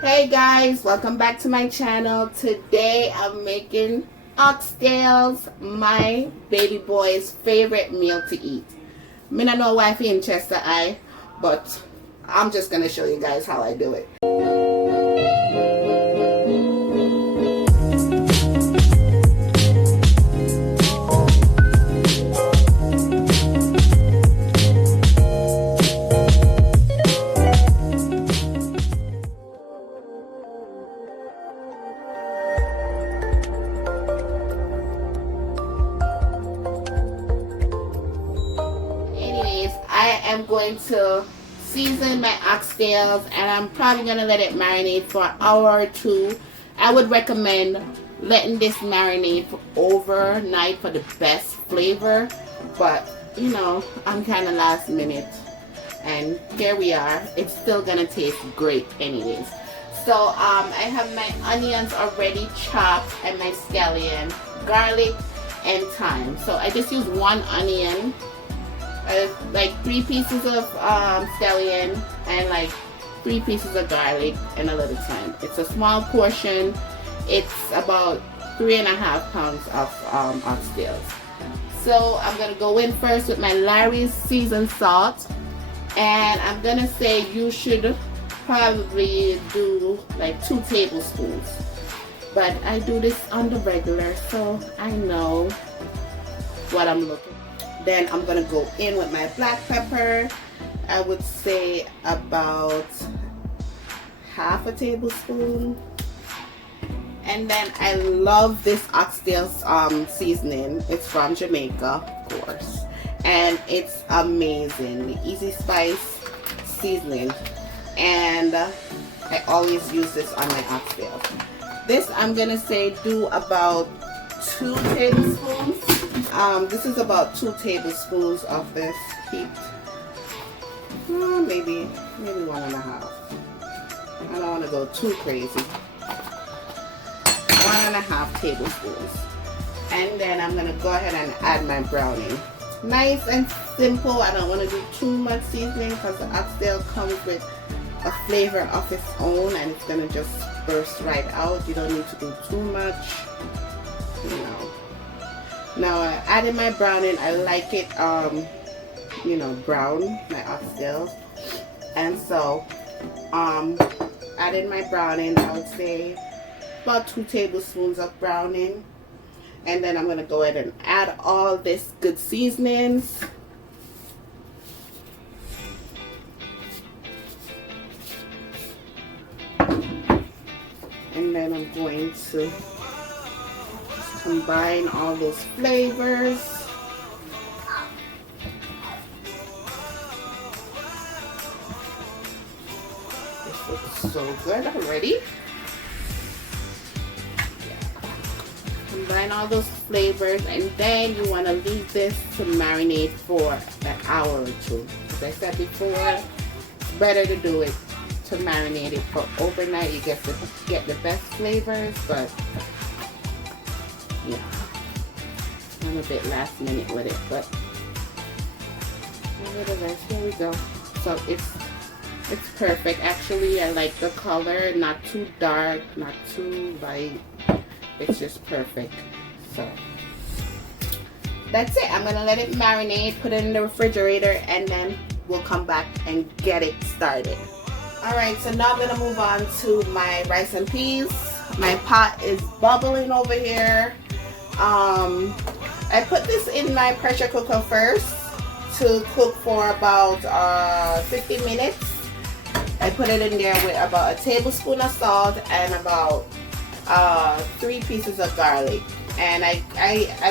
Hey guys, welcome back to my channel. Today I'm making oxtails, my baby boy's favorite meal to eat. Me not know why he in Chester I, but I'm just gonna show you guys how I do it. I am going to season my oxtails and I'm probably going to let it marinate for an hour or two. I would recommend letting this marinate for overnight for the best flavor, but you know, I'm kind of last minute and here we are. It's still going to taste great anyways. So I have my onions already chopped and my scallion, garlic and thyme. So I just use one onion, like 3 pieces of scallion and like 3 pieces of garlic and a little thyme. It's a small portion. It's about 3.5 pounds of oxtails. So I'm gonna go in first with my Larry's seasoned salt, and I'm gonna say you should probably do like 2 tablespoons, but I do this on the regular, so I know what I'm looking. Then I'm gonna go in with my black pepper. I would say about 1/2 tablespoon. And then I love this oxtail seasoning. It's from Jamaica, of course, and it's amazing. The Easy Spice seasoning, and I always use this on my oxtails. This I'm gonna say do about 2 tablespoons. This is about 2 tablespoons of this heat. Maybe 1.5. I don't want to go too crazy. 1.5 tablespoons. And then I'm going to go ahead and add my browning. Nice and simple. I don't want to do too much seasoning because the oxtail comes with a flavor of its own and it's going to just burst right out. You don't need to do too much, you know. Now I added my browning. I like it, you know, brown, my oxtails. And so, added my browning. I would say about 2 tablespoons of browning. And then I'm going to go ahead and add all this good seasonings. And then I'm going to combine all those flavors. This looks so good already. Combine all those flavors, and then you want to leave this to marinate for an hour or 2. As I said before, it's better to do it to marinate it for overnight. You get the best flavors, but yeah, I'm a bit last minute with it, but nevertheless, here we go. So it's perfect. Actually, I like the color, not too dark, not too light. It's just perfect. So that's it. I'm gonna let it marinate, put it in the refrigerator, and then we'll come back and get it started. Alright, so now I'm gonna move on to my rice and peas. My pot is bubbling over here. I put this in my pressure cooker first to cook for about 50 minutes. I put it in there with about 1 tablespoon of salt and about 3 pieces of garlic. And I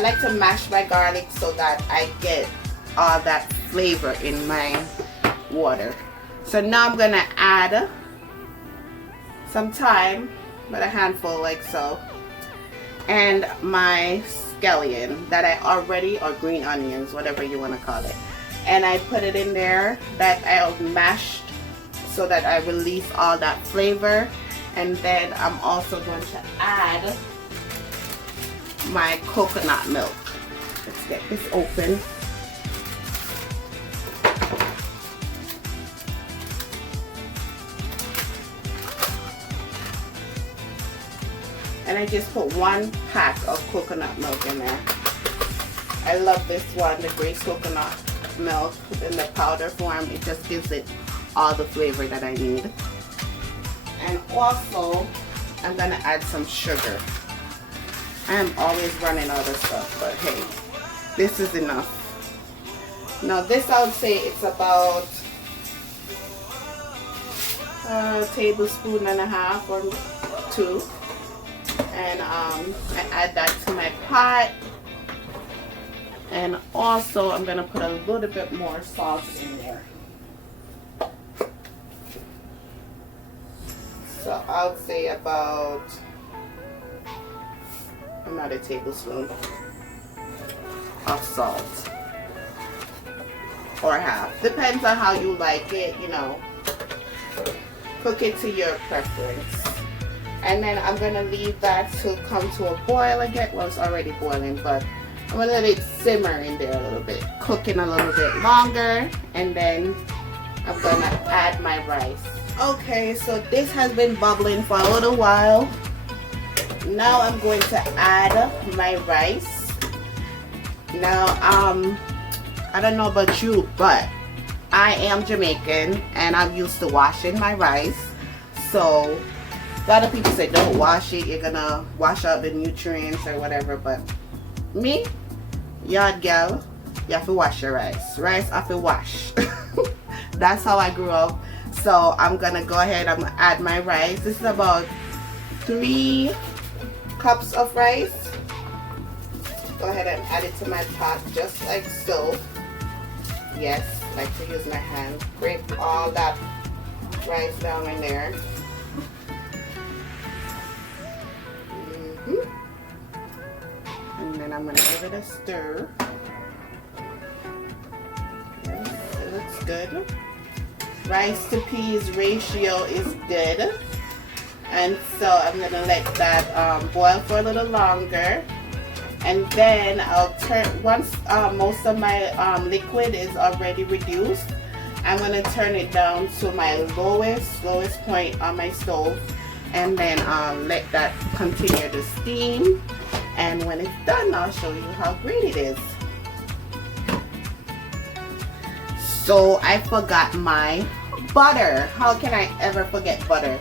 like to mash my garlic so that I get all that flavor in my water. So now I'm gonna add some thyme, but a handful like so, and my scallion that I already, or green onions, whatever you want to call it, and I put it in there that I mashed so that I release all that flavor. And then I'm also going to add my coconut milk. Let's get this open. And I just put 1 pack of coconut milk in there. I love this one, the Grace coconut milk in the powder form. It just gives it all the flavor that I need. And also, I'm gonna add some sugar. I am always running out of stuff, but hey, this is enough. Now this, I would say it's about a tablespoon and a half or 2. And I add that to my pot. And also I'm gonna put a little bit more salt in there. So I would say about another tablespoon of salt, or half, depends on how you like it, you know. Cook it to your preference. And then I'm gonna leave that to come to a boil again. Well, it's already boiling, but I'm gonna let it simmer in there a little bit, cooking a little bit longer, and then I'm gonna add my rice. Okay, so this has been bubbling for a little while. Now I'm going to add my rice. Now, I don't know about you, but I am Jamaican and I'm used to washing my rice. So a lot of people say don't wash it, you're gonna wash out the nutrients or whatever, but me, yard gal, you have to wash your rice. Rice have to wash. That's how I grew up. So I'm gonna go ahead, I'm gonna add my rice. This is about 3 cups of rice. Go ahead and add it to my pot just like so. Yes, I like to use my hand. Scrape all that rice down in there. And then I'm gonna give it a stir. Yes, it looks good. Rice to peas ratio is good. And so I'm gonna let that boil for a little longer. And then I'll turn, once most of my liquid is already reduced, I'm gonna turn it down to my lowest point on my stove, and then let that continue to steam. And when it's done, I'll show you how great it is. So I forgot my butter. How can I ever forget butter?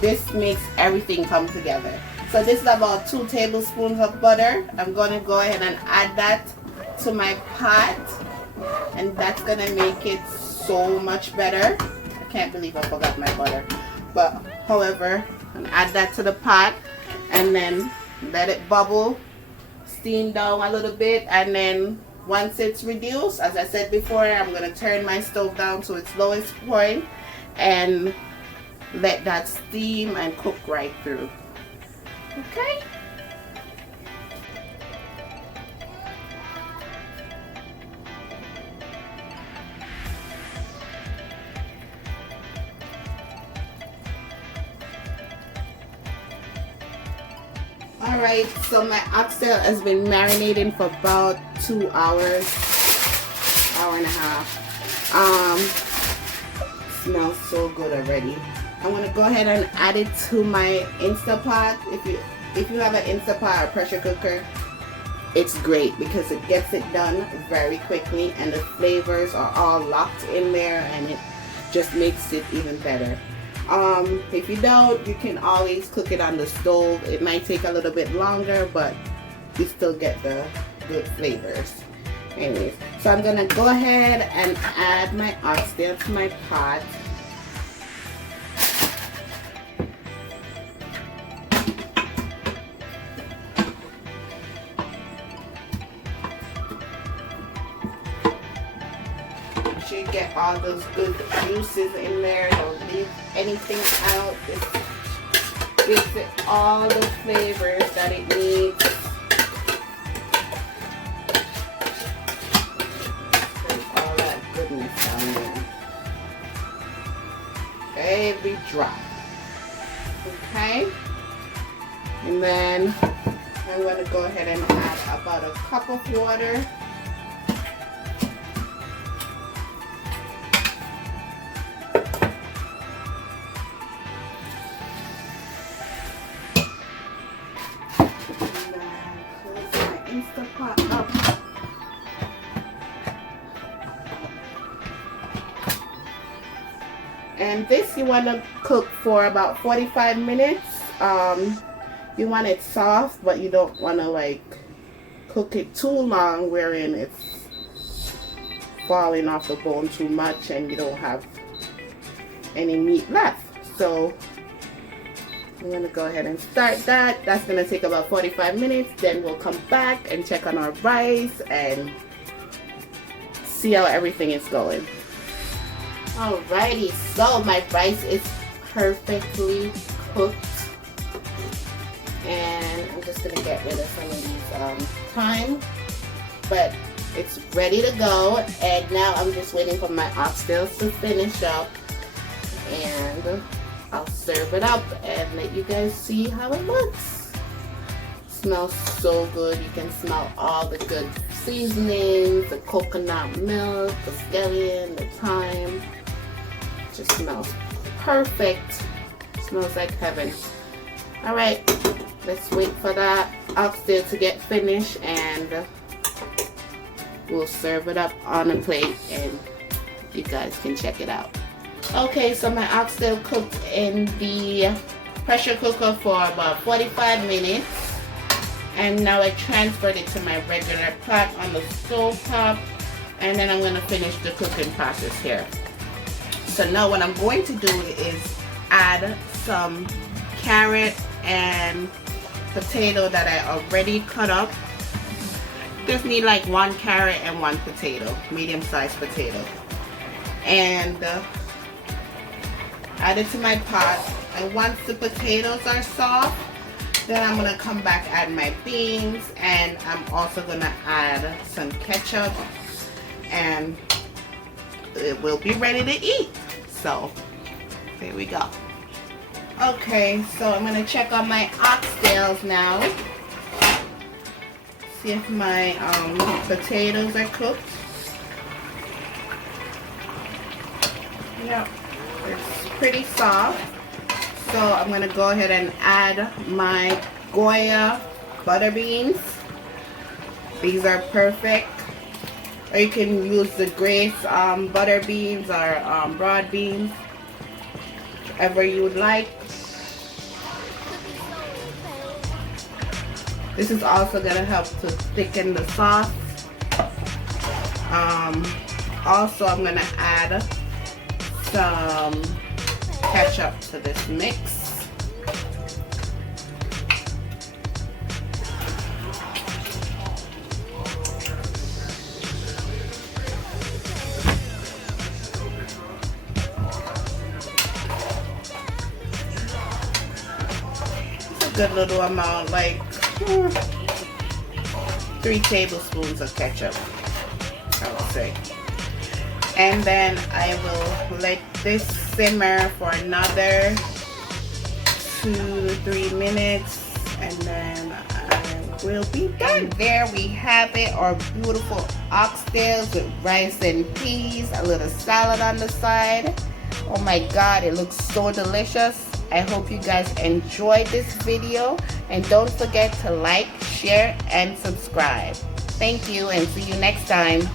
This makes everything come together. So this is about 2 tablespoons of butter. I'm gonna go ahead and add that to my pot, and that's gonna make it so much better. I can't believe I forgot my butter. But however, I'm gonna add that to the pot and then let it bubble, steam down a little bit, and then once it's reduced, as I said before, I'm gonna turn my stove down to its lowest point and let that steam and cook right through. Okay? Alright, so my oxtail has been marinating for about 2 hours, hour and a half. Smells so good already. I'm gonna go ahead and add it to my Instapot. If you have an Instapot or pressure cooker, it's great because it gets it done very quickly and the flavors are all locked in there, and it just makes it even better. If you don't, you can always cook it on the stove. It might take a little bit longer, but you still get the good flavors. Anyways, so I'm gonna go ahead and add my oxtail to my pot. You get all those good juices in there. Don't leave anything out. It gives it all the flavors that it needs. Put all that goodness down there. Every drop. Okay? And then I'm going to go ahead and add about a cup of water. the pot up. And this you want to cook for about 45 minutes. You want it soft, but you don't want to like cook it too long wherein it's falling off the bone too much and you don't have any meat left. So I'm going to go ahead and start that. That's going to take about 45 minutes. Then we'll come back and check on our rice and see how everything is going. Alrighty, so my rice is perfectly cooked. And I'm just going to get rid of some of these thyme. But it's ready to go. And now I'm just waiting for my oxtails to finish up. And I'll serve it up and let you guys see how it looks. It smells so good. You can smell all the good seasonings, the coconut milk, the scallion, the thyme. It just smells perfect. It smells like heaven. Alright, let's wait for that oxtail to get finished and we'll serve it up on a plate and you guys can check it out. Okay, so my oxtail cooked in the pressure cooker for about 45 minutes. And now I transferred it to my regular pot on the stove top. And then I'm going to finish the cooking process here. So now what I'm going to do is add some carrot and potato that I already cut up. Just need like 1 carrot and 1 potato, medium-sized potato. And add it to my pot, and once the potatoes are soft, then I'm gonna come back, add my beans, and I'm also gonna add some ketchup, and it will be ready to eat. So there we go. Okay, so I'm gonna check on my oxtails now, see if my potatoes are cooked. Yep. It's pretty soft, so I'm going to go ahead and add my Goya butter beans. These are perfect. Or you can use the Grace butter beans or broad beans, whatever you would like. This is also going to help to thicken the sauce. Also, I'm going to add some ketchup to this mix. It's a good little amount, like 3 tablespoons of ketchup, I would say. And then I will let this simmer for another 2 to 3 minutes and then I will be done. And there we have it, our beautiful oxtails with rice and peas, a little salad on the side. Oh my god, it looks so delicious. I hope you guys enjoyed this video and don't forget to like, share and subscribe. Thank you and see you next time.